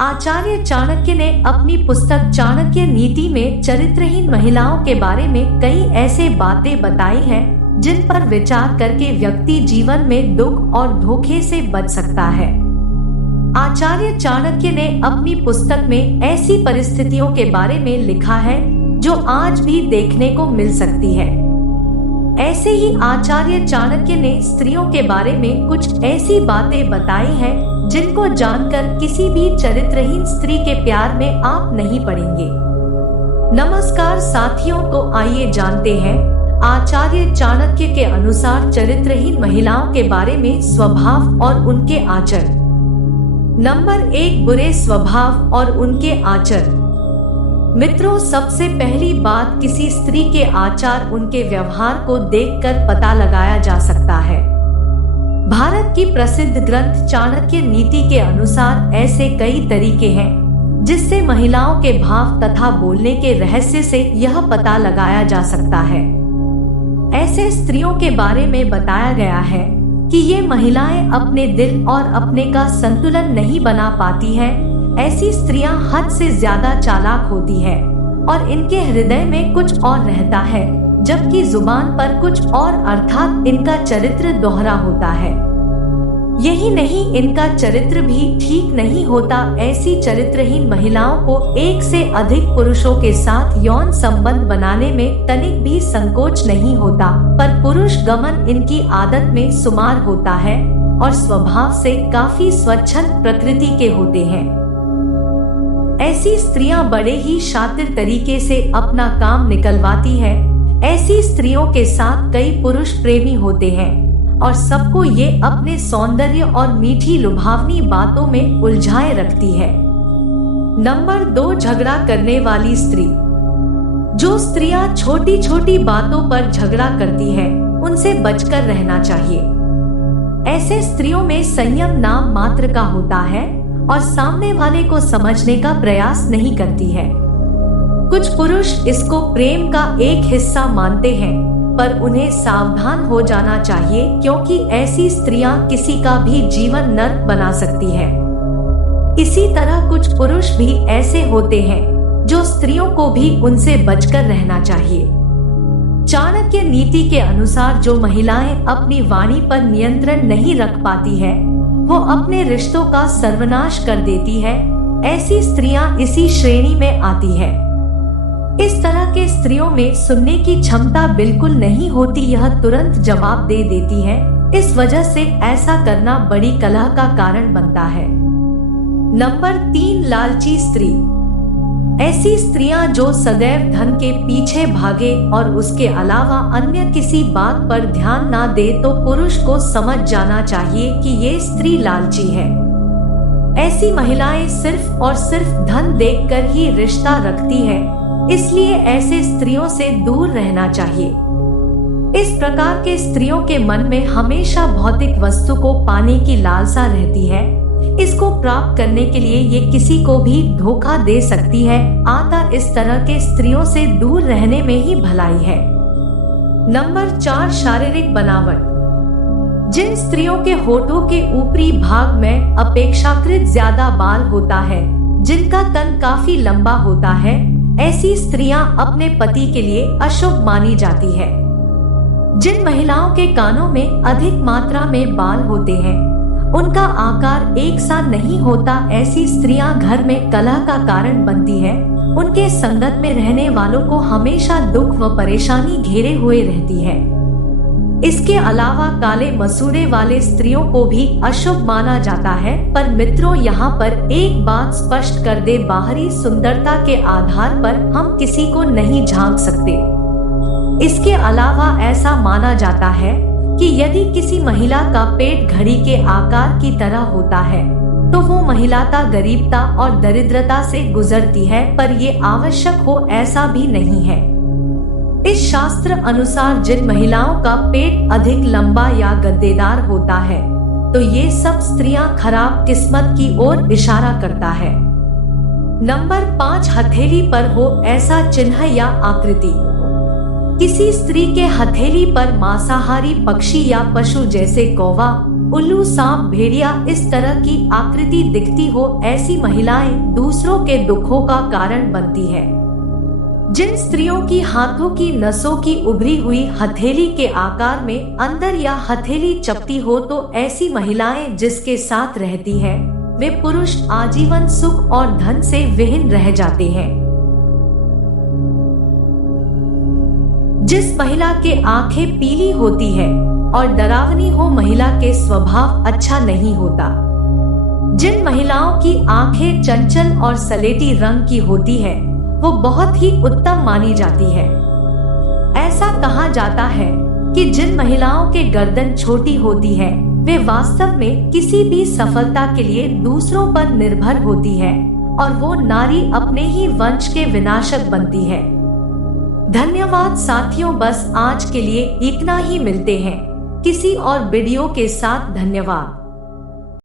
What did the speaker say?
आचार्य चाणक्य ने अपनी पुस्तक चाणक्य नीति में चरित्रहीन महिलाओं के बारे में कई ऐसे बातें बताई हैं जिन पर विचार करके व्यक्ति जीवन में दुख और धोखे से बच सकता है। आचार्य चाणक्य ने अपनी पुस्तक में ऐसी परिस्थितियों के बारे में लिखा है जो आज भी देखने को मिल सकती है। ऐसे ही आचार्य चाणक्य ने स्त्रियों के बारे में कुछ ऐसी बातें बताई हैं जिनको जानकर किसी भी चरित्रहीन स्त्री के प्यार में आप नहीं पड़ेंगे। नमस्कार साथियों, तो आइए जानते हैं आचार्य चाणक्य के अनुसार चरित्रहीन महिलाओं के बारे में स्वभाव और उनके आचरण। नंबर 1, बुरे स्वभाव और उनके आचरण। मित्रों, सबसे पहली बात, किसी स्त्री के आचार, उनके व्यवहार को देखकर पता लगाया जा सकता है। भारत की प्रसिद्ध ग्रंथ चाणक्य नीति के अनुसार ऐसे कई तरीके हैं जिससे महिलाओं के भाव तथा बोलने के रहस्य से यह पता लगाया जा सकता है। ऐसे स्त्रियों के बारे में बताया गया है कि ये महिलाएं अपने दिल और अपने का संतुलन नहीं बना पाती हैं। ऐसी स्त्रियां हद से ज्यादा चालाक होती है और इनके हृदय में कुछ और रहता है जबकि जुबान पर कुछ और, अर्थात इनका चरित्र दोहरा होता है। यही नहीं, इनका चरित्र भी ठीक नहीं होता। ऐसी चरित्रहीन महिलाओं को एक से अधिक पुरुषों के साथ यौन संबंध बनाने में तनिक भी संकोच नहीं होता, पर पुरुष गमन इनकी आदत में शुमार होता है और स्वभाव से काफी स्वच्छंद प्रकृति के होते हैं। ऐसी स्त्रियां बड़े ही शातिर तरीके से अपना काम निकलवाती है। ऐसी स्त्रियों के साथ कई पुरुष प्रेमी होते हैं और सबको ये अपने सौंदर्य और मीठी लुभावनी बातों में उलझाए रखती है। नंबर 2, झगड़ा करने वाली स्त्री। जो स्त्रियां छोटी छोटी बातों पर झगड़ा करती है उनसे बचकर रहना चाहिए। ऐसे स्त्रियों में संयम नाम मात्र का होता है और सामने वाले को समझने का प्रयास नहीं करती है। कुछ पुरुष इसको प्रेम का एक हिस्सा मानते हैं, पर उन्हें सावधान हो जाना चाहिए क्योंकि ऐसी स्त्रियां किसी का भी जीवन नर्क बना सकती है। इसी तरह कुछ पुरुष भी ऐसे होते हैं जो स्त्रियों को भी उनसे बचकर रहना चाहिए। चाणक्य नीति के अनुसार जो महिलाएं अपनी वाणी पर नियंत्रण नहीं रख पाती है वो अपने रिश्तों का सर्वनाश कर देती है। ऐसी स्त्रियां इसी श्रेणी में आती है। इस तरह के स्त्रियों में सुनने की क्षमता बिल्कुल नहीं होती, यह तुरंत जवाब दे देती है। इस वजह से ऐसा करना बड़ी कलह का कारण बनता है। नंबर 3, लालची स्त्री। ऐसी स्त्रियां जो सदैव धन के पीछे भागे और उसके अलावा अन्य किसी बात पर ध्यान ना दे तो पुरुष को समझ जाना चाहिए कि ये स्त्री लालची है। ऐसी महिलाएं सिर्फ और सिर्फ धन देखकर ही रिश्ता रखती है, इसलिए ऐसे स्त्रियों से दूर रहना चाहिए। इस प्रकार के स्त्रियों के मन में हमेशा भौतिक वस्तु को पाने की लालसा रहती है। इसको प्राप्त करने के लिए ये किसी को भी धोखा दे सकती है। अतः इस तरह के स्त्रियों से दूर रहने में ही भलाई है। नंबर 4, शारीरिक बनावट। जिन स्त्रियों के होठों के ऊपरी भाग में अपेक्षाकृत ज्यादा बाल होता है, जिनका तन काफी लंबा होता है, ऐसी स्त्रियां अपने पति के लिए अशुभ मानी जाती है। जिन महिलाओं के कानों में अधिक मात्रा में बाल होते हैं, उनका आकार एक सा नहीं होता, ऐसी स्त्रियां घर में कलह का कारण बनती है। उनके संगत में रहने वालों को हमेशा दुख व परेशानी घेरे हुए रहती है। इसके अलावा काले मसूड़े वाले स्त्रियों को भी अशुभ माना जाता है। पर मित्रों, यहाँ पर एक बात स्पष्ट कर दे, बाहरी सुंदरता के आधार पर हम किसी को नहीं झांक सकते। इसके अलावा ऐसा माना जाता है कि यदि किसी महिला का पेट घड़ी के आकार की तरह होता है तो वो महिलाता गरीबता और दरिद्रता से गुजरती है, पर ये आवश्यक हो ऐसा भी नहीं है। इस शास्त्र अनुसार जिन महिलाओं का पेट अधिक लंबा या गद्देदार होता है तो ये सब स्त्रियां खराब किस्मत की ओर इशारा करता है। नंबर 5, हथेली पर हो ऐसा चिन्ह या आकृति। किसी स्त्री के हथेली पर मांसाहारी पक्षी या पशु जैसे कौवा, उल्लू, सांप, भेड़िया इस तरह की आकृति दिखती हो, ऐसी महिलाएं दूसरों के दुखों का कारण बनती है। जिन स्त्रियों की हाथों की नसों की उभरी हुई हथेली के आकार में अंदर या हथेली चपटी हो, तो ऐसी महिलाएं जिसके साथ रहती है वे पुरुष आजीवन सुख और धन से विहीन रह जाते हैं। जिस महिला के आंखें पीली होती है और डरावनी हो, महिला के स्वभाव अच्छा नहीं होता। जिन महिलाओं की आंखें चंचल और सलेटी रंग की होती है वो बहुत ही उत्तम मानी जाती है। ऐसा कहा जाता है कि जिन महिलाओं के गर्दन छोटी होती है वे वास्तव में किसी भी सफलता के लिए दूसरों पर निर्भर होती है और वो नारी अपने ही वंश के विनाशक बनती है। धन्यवाद साथियों, बस आज के लिए इतना ही। मिलते हैं किसी और वीडियो के साथ। धन्यवाद।